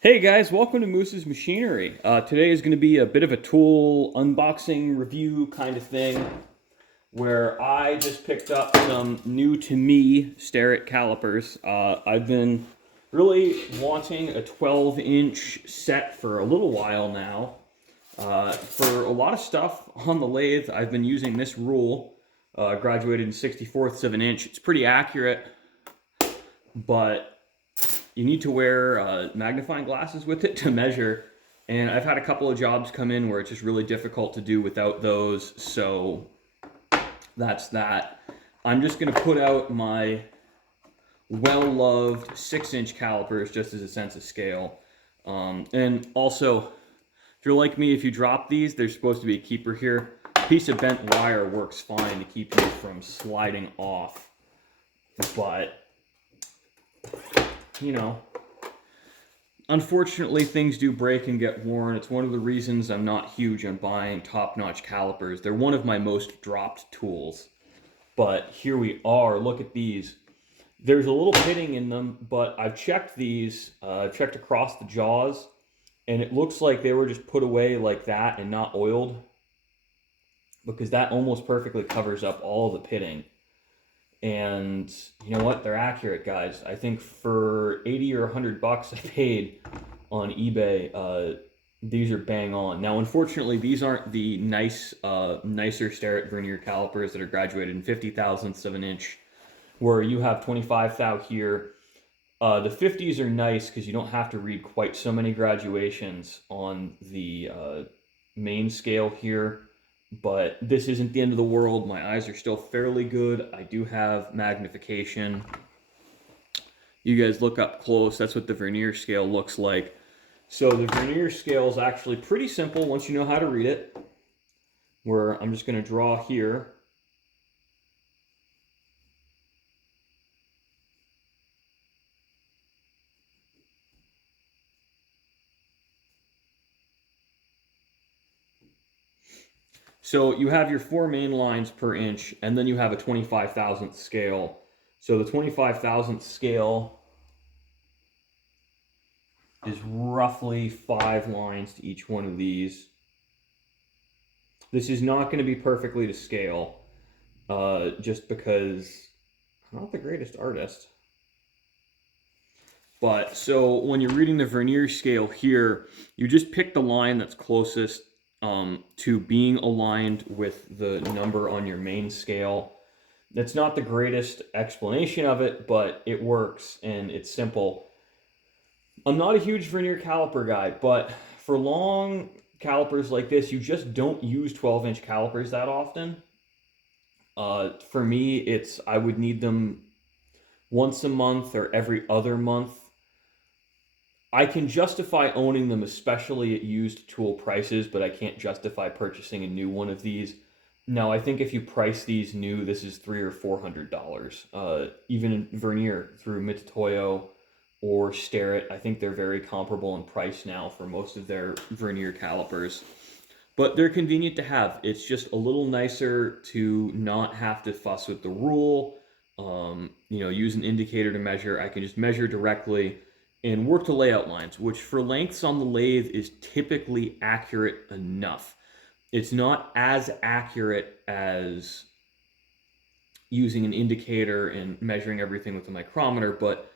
Hey guys, welcome to Moose's Machinery. Today is going to be a bit of a tool unboxing review kind of thing where I just picked up some new to me Starett calipers. I've been really wanting a 12-inch set for a little while now. For a lot of stuff on the lathe, I've been using this rule, graduated in 64ths of an inch. It's pretty accurate, but you need to wear magnifying glasses with it to measure. And I've had a couple of jobs come in where it's just really difficult to do without those. So that's that. I'm just going to put out my well-loved 6-inch calipers just as a sense of scale. And also, if you're like me, if you drop these, there's supposed to be a keeper here. A piece of bent wire works fine to keep you from sliding off. But you know, unfortunately things do break and get worn. It's one of the reasons I'm not huge on buying top-notch calipers. They're one of my most dropped tools. But here we are. Look at these. There's a little pitting in them, but I've checked these. I've checked across the jaws, and it looks like they were just put away like that and not oiled, because that almost perfectly covers up all the pitting. And you know what? They're accurate, guys. I think for 80 or 100 bucks I paid on eBay, these are bang on. Now, unfortunately, these aren't the nicer Starett Vernier calipers that are graduated in 50 thousandths of an inch, where you have 25 thou here. The 50s are nice because you don't have to read quite so many graduations on the main scale here. But this isn't the end of the world. My eyes are still fairly good. I do have magnification. You guys look up close. That's what the Vernier scale looks like. So the Vernier scale is actually pretty simple once you know how to read it. Where I'm just going to draw here. So you have your 4 main lines per inch, and then you have a 25 thousandth scale. So the 25 thousandth scale is roughly 5 lines to each one of these. This is not going to be perfectly to scale, just because I'm not the greatest artist. But so when you're reading the Vernier scale here, you just pick the line that's closest to being aligned with the number on your main scale. That's not the greatest explanation of it, but it works and it's simple. I'm not a huge Vernier caliper guy, but for long calipers like this, you just don't use 12-inch calipers that often. For me, I would need them once a month or every other month. I can justify owning them, especially at used tool prices, but I can't justify purchasing a new one of these. Now, I think if you price these new, this is $300 or $400. Even in Vernier through Mitutoyo or Starett, I think they're very comparable in price now for most of their Vernier calipers. But they're convenient to have. It's just a little nicer to not have to fuss with the rule. Use an indicator to measure. I can just measure directly and work to layout lines, which for lengths on the lathe is typically accurate enough. It's not as accurate as using an indicator and measuring everything with a micrometer, but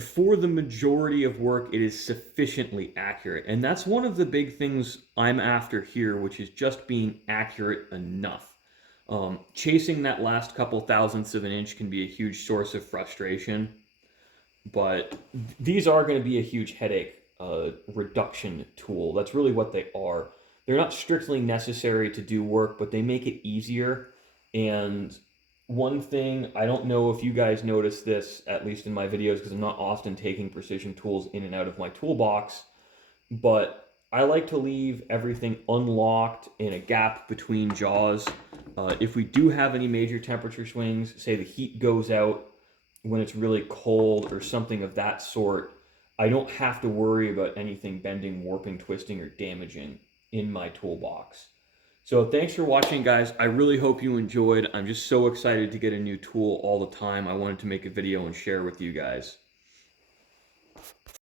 for the majority of work, it is sufficiently accurate. And that's one of the big things I'm after here, which is just being accurate enough. Chasing that last couple thousandths of an inch can be a huge source of frustration. But these are going to be a huge headache reduction tool. That's really what they are. They're not strictly necessary to do work, but they make it easier. And one thing, I don't know if you guys notice this, at least in my videos, because I'm not often taking precision tools in and out of my toolbox, but I like to leave everything unlocked in a gap between jaws. If we do have any major temperature swings, say the heat goes out when it's really cold or something of that sort, I don't have to worry about anything bending, warping, twisting, or damaging in my toolbox. So thanks for watching, guys. I really hope you enjoyed. I'm just so excited to get a new tool all the time. I wanted to make a video and share with you guys.